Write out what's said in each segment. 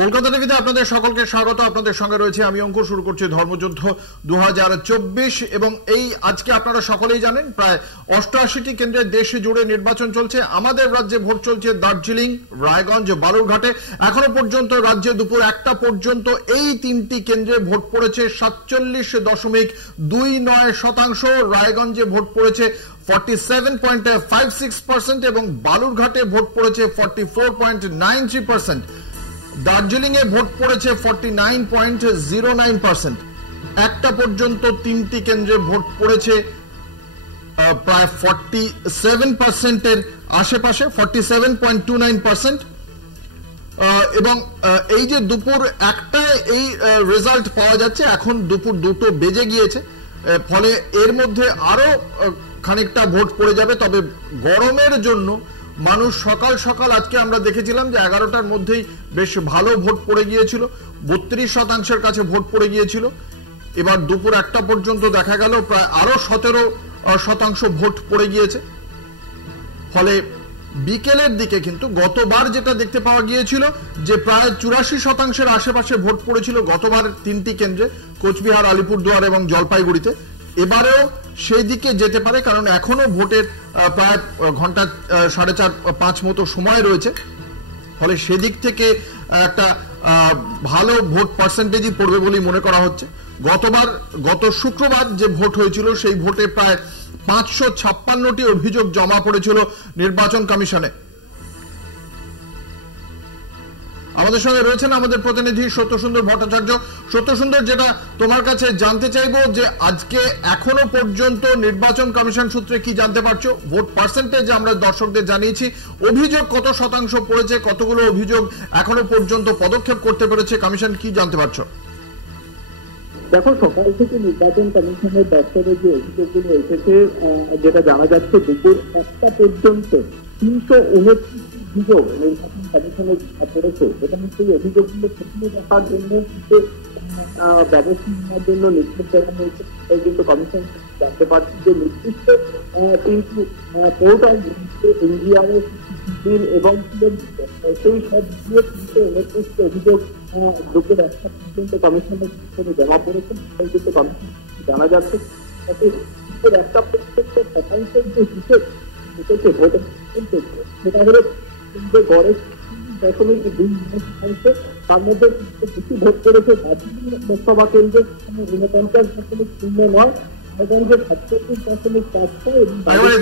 কলকাতা টিভিতে আপনাদের সকলকে স্বাগত। আপনাদের সঙ্গে রয়েছে আমি অঙ্কুর। শুরু করছি ধর্মযুদ্ধ 2024 এবং এই আজকে আপনারা সকলেই জানেন প্রায় 88টি কেন্দ্রে দেশে জুড়ে নির্বাচন চলছে। আমাদের রাজ্যে ভোট চলছে দার্জিলিং, রায়গঞ্জ, বালুরঘাটে। এখনো পর্যন্ত রাজ্যে দুপুর 1টা পর্যন্ত এই 3টি কেন্দ্রে ভোট পড়েছে 47.29%। রায়গঞ্জে ভোট পড়েছে 47.56% এবং বালুরঘাটে ভোট পড়েছে 44.93%। দার্জিলিং এ ভোট পড়েছে 49.09%। 1টা পর্যন্ত 3টি কেন্দ্রে ভোট পড়েছে প্রায় 47% এর আশেপাশে, 47.29%। এবং এই যে দুপুর 1টায় এই রেজাল্ট পাওয়া যাচ্ছে, এখন দুপুর 2টো বেজে গিয়েছে, ফলে এর মধ্যে আরো খানিকটা ভোট পড়ে যাবে। তবে গরমের জন্য মানুষ সকাল সকাল আজকে আমরা দেখেছিলাম যে 11টার মধ্যেই বেশ ভালো ভোট পড়ে গিয়েছিল, 32% কাছে ভোট পড়ে গিয়েছিল। এবার দুপুর 1টা পর্যন্ত দেখা গেল প্রায় আরো 17% ভোট পড়ে গিয়েছে। ফলে বিকেলের দিকে কিন্তু গতবার যেটা দেখতে পাওয়া গিয়েছিল যে প্রায় 84% আশেপাশে ভোট পড়েছিল গতবার 3টি কেন্দ্রে, কোচবিহার, আলিপুরদুয়ার এবং জলপাইগুড়িতে। এবারেও সেই দিকে যেতে পারে, কারণ এখনো ভোটের প্রায় ঘন্টা 4.5-5 মতো সময় রয়েছে। ফলে সেদিক থেকে একটা ভালো ভোট পার্সেন্টেজই পড়বে বলেই মনে করা হচ্ছে। গত শুক্রবার যে ভোট হয়েছিল সেই ভোটে প্রায় 556টি অভিযোগ জমা পড়েছিল নির্বাচন কমিশনে। আমাদের সঙ্গে রয়েছেন আমাদের প্রতিনিধি সত্যসুন্দর ভট্টাচার্য। সত্যসুন্দর, যেটা তোমার কাছে জানতে চাইবো যে আজকে এখনো পর্যন্ত নির্বাচন কমিশন সূত্রে কি জানতে পারছো? ভোট পার্সেন্টেজ আমরা দর্শকদের জানিয়েছি, অভিযোগ কত শতাংশ পড়েছে, কতগুলো অভিযোগ এখনো পর্যন্ত পদক্ষেপ করতে পেরেছে কমিশন, কি জানতে পারছো? দেখো, সকাল থেকে নির্বাচন কমিশনের দপ্তরে যে অভিযোগগুলো এসেছে, যেটা জানা যাচ্ছে দুপুর 1টা পর্যন্ত 329 অভিযোগ নির্বাচন কমিশনে পড়েছে এবং সেই অভিযোগগুলো খতিয়ে দেখার জন্য ব্যবস্থা নেওয়ার জন্য নির্দেশ দেওয়া হয়েছে। কিন্তু কমিশন জানতে পারছি যে নির্দিষ্ট 3টি পোর্টাল এনজিআরএস এবং সেই সব দিয়ে 329 অভিযোগ দুপুর 1টা পর্যন্ত কমিশনের জমা পড়েছে। কিন্তু কমিশন জানা যাচ্ছে দুপুর 1টা পর্যন্ত শতাংশের যে হিসেব এসেছে ভোট সেটা হলো গড়ে 0.2%। তার মধ্যে বেশি ভোট করেছে দার্জিলিং লোকসভা কেন্দ্রে 49.09,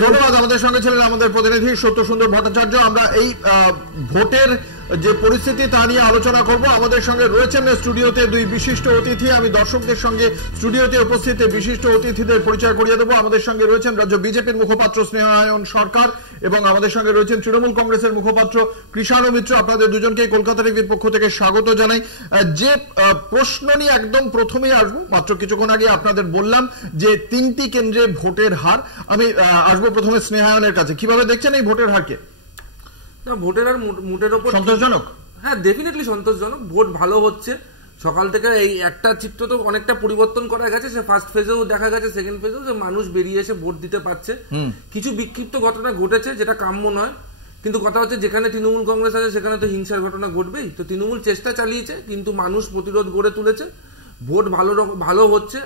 ধন্যবাদ। আমাদের সঙ্গে ছিলেন আমাদের প্রতিনিধি সত্যসুন্দর ভট্টাচার্য। আমরা এই ভোটের যে পরিস্থিতি তা নিয়ে আলোচনা করব। আমাদের সঙ্গে রয়েছেন স্টুডিওতে দুই বিশিষ্ট অতিথি। আমি দর্শকদের সঙ্গে স্টুডিওতে উপস্থিত বিশিষ্ট অতিথিদের পরিচয় করিয়ে দেবো। আমাদের সঙ্গে রয়েছেন রাজ্য বিজেপির মুখপাত্র স্নেহায়ন সরকার এবং আমাদের সঙ্গে রয়েছেন তৃণমূল কংগ্রেসের মুখপাত্র কৃষাণু মিত্র। আপনাদের দুজনকেই কলকাতা টিভির পক্ষ থেকে স্বাগত জানাই। যে প্রশ্ন নিয়ে একদম প্রথমেই আসবো, মাত্র কিছুক্ষণ আগে আপনাদের বললাম যে 3টি কেন্দ্রে ভোটের হার। আমি আসবো প্রথমে স্নেহায়নের কাছে। কিভাবে দেখছেন এই ভোটের হারকে? না, ভোটের আর মোটের ওপর সন্তোষজনক? হ্যাঁ, ডেফিনেটলি সন্তোষজনক। ভোট ভালো হচ্ছে সকাল থেকে। এই একটা চিত্র তো অনেকটা পরিবর্তন করা গেছে, সে ফার্স্ট ফেজেও দেখা গেছে, সেকেন্ড ফেজেও, যে মানুষ বেরিয়ে এসে ভোট দিতে পারছে। কিছু বিক্ষিপ্ত ঘটনা ঘটেছে যেটা কাম্য নয়, কিন্তু কথা হচ্ছে যেখানে তৃণমূল কংগ্রেস আছে সেখানে তো হিংসার ঘটনা ঘটবেই। তো তৃণমূল চেষ্টা চালিয়েছে, কিন্তু মানুষ প্রতিরোধ গড়ে তুলেছে। ভোট ভালো হচ্ছে।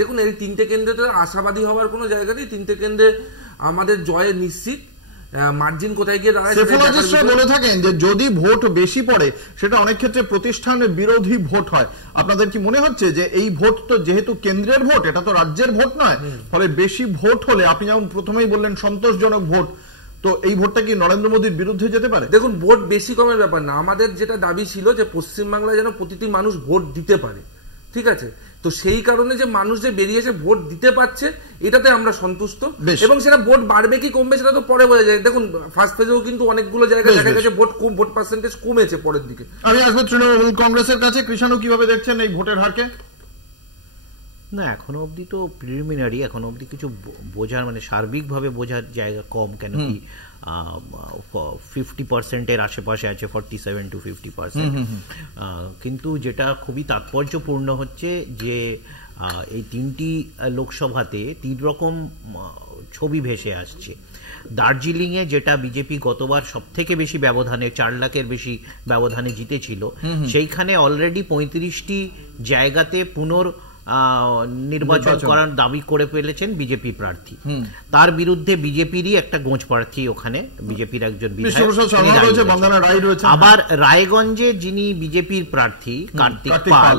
দেখুন, এই 3টে কেন্দ্রে তো আশাবাদী হওয়ার কোনো জায়গা নেই। 3টে কেন্দ্রে আমাদের জয় নিশ্চিত। মার্জিন কোথায় গিয়ে দাঁড়ায় বলে থাকেন যে যদি ভোট বেশি পড়ে সেটা অনেক ক্ষেত্রে প্রতিষ্ঠান বিরোধী ভোট হয়। আপনাদের কি মনে হচ্ছে যে এই ভোট তো যেহেতু কেন্দ্রের ভোট, এটা তো রাজ্যের ভোট নয়, ফলে বেশি ভোট হলে, আপনি যেমন প্রথমেই বললেন সন্তোষজনক ভোট, তো এই ভোটটা কি নরেন্দ্র মোদীর বিরুদ্ধে যেতে পারে? দেখুন, ভোট বেশি কমের ব্যাপার না। আমাদের যেটা দাবি ছিল যে পশ্চিমবাংলায় যেন প্রতিটি মানুষ ভোট দিতে পারে, ঠিক আছে? তো সেই কারণে যে মানুষ যে বেরিয়েছে ভোট দিতে পারছে, এটাতে আমরা সন্তুষ্ট। এবং সেটা ভোট বাড়বে কি কমবে সেটা তো পরে বোঝা যায়। দেখুন, ফার্স্ট ফেজেও কিন্তু অনেকগুলো জায়গায় দেখা গেছে ভোট পার্সেন্টেজ কমেছে পরের দিকে। আমি আসবো তৃণমূল কংগ্রেসের কাছে। কৃষাণু, কিভাবে দেখছেন এই ভোটের হারকে? না, এখনো অব্দি তো প্রিলিমিনারি, এখনো অব্দি কিছু বোঝার মানে সার্বিকভাবে বোঝার জায়গা কম। কেন কি 50% আশেপাশে আছে, 47 to 50%। কিন্তু যেটা খুবই তাৎপর্যপূর্ণ হচ্ছে যে এই তিনটি লোকসভাতে তিন রকম ছবি ভেসে আসছে। দার্জিলিংয়ে যেটা বিজেপি গতবার সব থেকে বেশি ব্যবধানে 4 লাখের বেশি ব্যবধানে জিতেছিল, সেইখানে অলরেডি 35টি জায়গাতে নির্বাচন করার দাবি করে ফেলেছেন বিজেপি প্রার্থী। তার বিরুদ্ধে বিজেপিরই একটা গোঁজ প্রার্থী, ওখানে বিজেপির একজন বিধায়ক। আবার রায়গঞ্জে যিনি বিজেপির প্রার্থী কার্তিক পাল,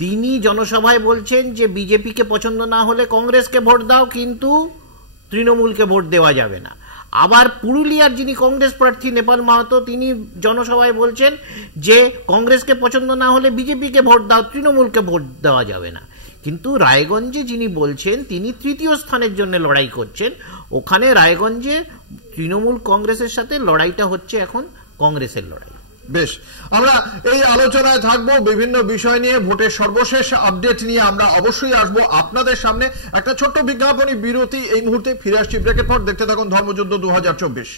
তিনি জনসভায় বলছেন যে বিজেপিকে পছন্দ না হলে কংগ্রেসকে ভোট দাও, কিন্তু তৃণমূলকে ভোট দেওয়া যাবে না। আবার পুরুলিয়ার যিনি কংগ্রেস প্রার্থী নেপাল মাহাতো, তিনি জনসভায় বলছেন যে কংগ্রেসকে পছন্দ না হলে বিজেপিকে ভোট দাও, তৃণমূলকে ভোট দেওয়া যাবে না। কিন্তু রায়গঞ্জে যিনি বলছেন তিনি তৃতীয় স্থানের জন্য লড়াই করছেন, ওখানে রায়গঞ্জে তৃণমূল কংগ্রেসের সাথে লড়াইটা হচ্ছে এখন কংগ্রেসের লড়াই। বেশ, আমরা এই আলোচনায় থাকবো বিভিন্ন বিষয় নিয়ে। ভোটের সর্বশেষ আপডেট নিয়ে আমরা অবশ্যই আসবো আপনাদের সামনে। একটা ছোট্ট বিজ্ঞাপনী বিরতি এই মুহূর্তে, ফিরে আসছি ব্রেকের পর। দেখতে থাকুন ধর্মযুদ্ধ 2024।